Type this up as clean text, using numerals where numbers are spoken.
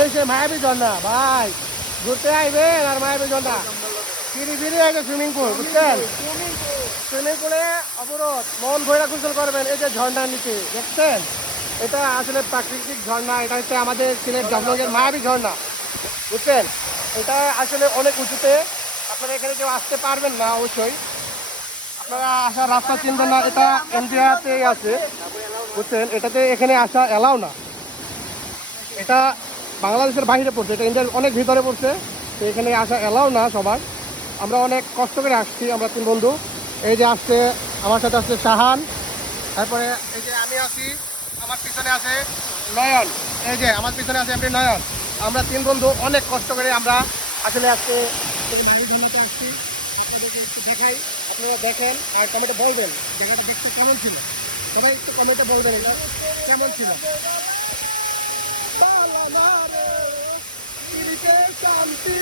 এই যে মায়াবী ঝর্ণা ভাই, ঘুরতে আইবেন আর মায়াবী ঝর্ণা ফিরি ফিরি আছে সুইমিং পুল, বুঝছেন? সুইমিং পুলে অবরোধ মন ভৈরা গোসল করবেন। এই যে ঝর্ণার নিচে দেখছেন, এটা আসলে প্রাকৃতিক ঝর্ণা। এটা হচ্ছে আমাদের সিলেট জমলংয়ের মায়াবী ঝর্ণা, বুঝছেন? এটা আসলে অনেক উঁচুতে, আপনারা এখানে কেউ আসতে পারবেন না অবশ্যই। আপনারা আসার রাস্তা চিনবেন না, এটা ইন্ডিয়াতেই আছে, বুঝছেন? এটাতে এখানে আসা এলাও না, এটা বাংলাদেশের বাইরে পড়ছে, এটা ইন্ডিয়ার অনেক ভিতরে পড়ছে, তো এখানে আসা এলাও না সবার। আমরা অনেক কষ্ট করে আসছি, আমরা 3 বন্ধু। এই যে আসছে, আমার সাথে আসছে শাহান, তারপরে এই যে আমি আছি, আমার পিছনে আছে নয়ন, এই যে আমার পিছনে আছে এমনি নয়ন। আমরা 3 বন্ধু অনেক কষ্ট করে আমরা আসলে আজকে এই মায়াবী ঝর্ণাতে আসছি। আপনাদেরকে একটু দেখাই, আপনারা দেখেন আর কমেন্টে বলবেন জায়গাটা দেখতে কেমন ছিল। সবাই একটু কমেন্টে বলবেন এটা কেমন ছিল। শান্তি